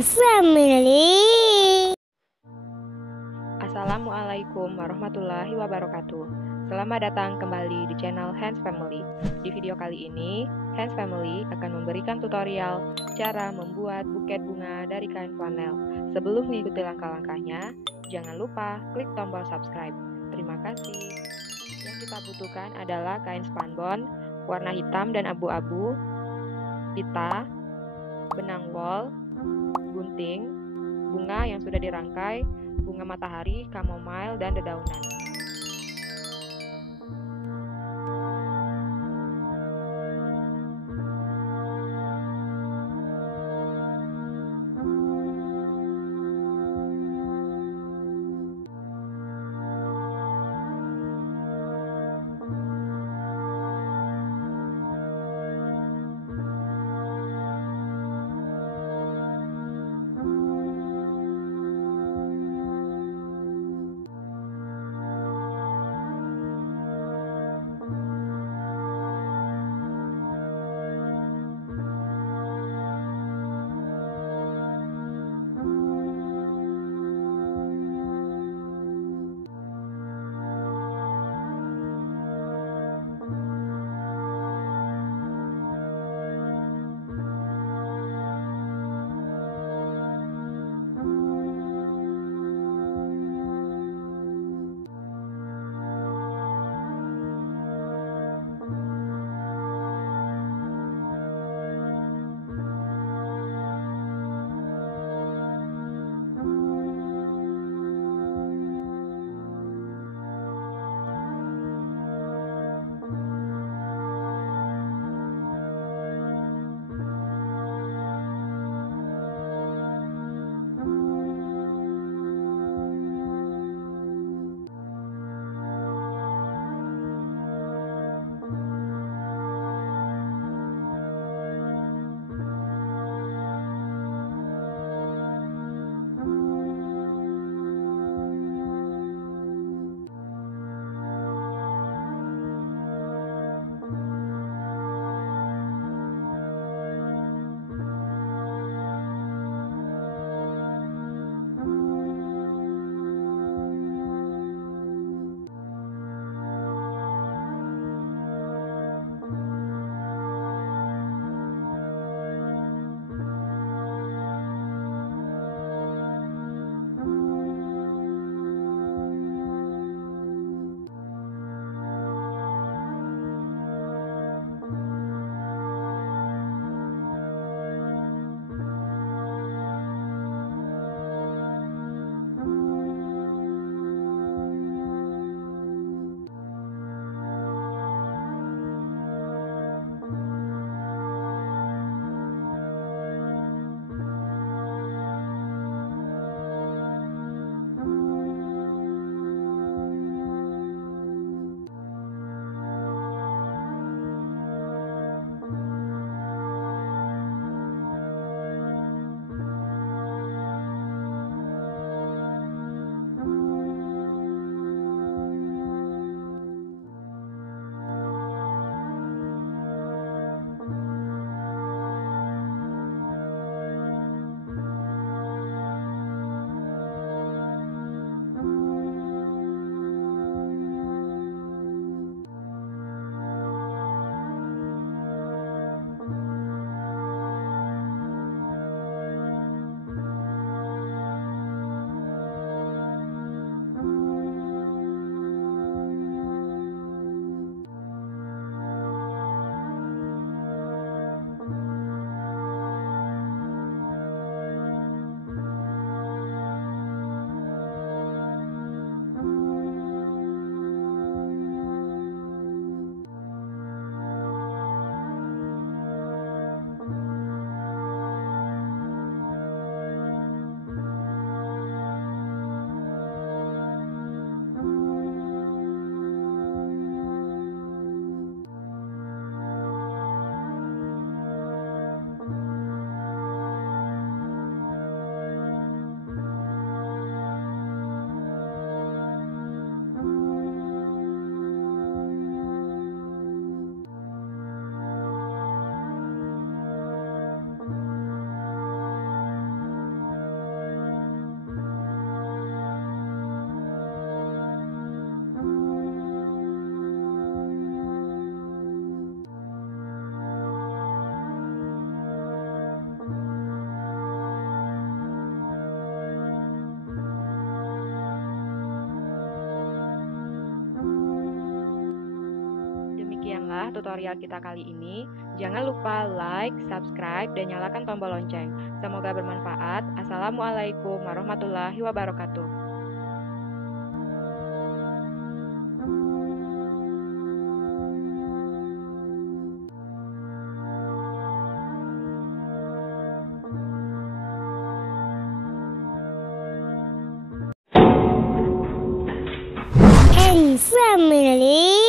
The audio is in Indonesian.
Hands Family. Assalamualaikum warahmatullahi wabarakatuh. Selamat datang kembali di channel Hands Family. Di video kali ini, Hands Family akan memberikan tutorial cara membuat buket bunga dari kain flanel. Sebelum mengikuti langkah-langkahnya, jangan lupa klik tombol subscribe. Terima kasih. Yang kita butuhkan adalah kain spunbond warna hitam dan abu-abu, pita, benang wol, gunting, bunga yang sudah dirangkai, bunga matahari, chamomile, dan dedaunan. tutorial kita kali ini. Jangan lupa like, subscribe, dan nyalakan tombol lonceng. Semoga bermanfaat. Assalamualaikum warahmatullahi wabarakatuh. Hands family.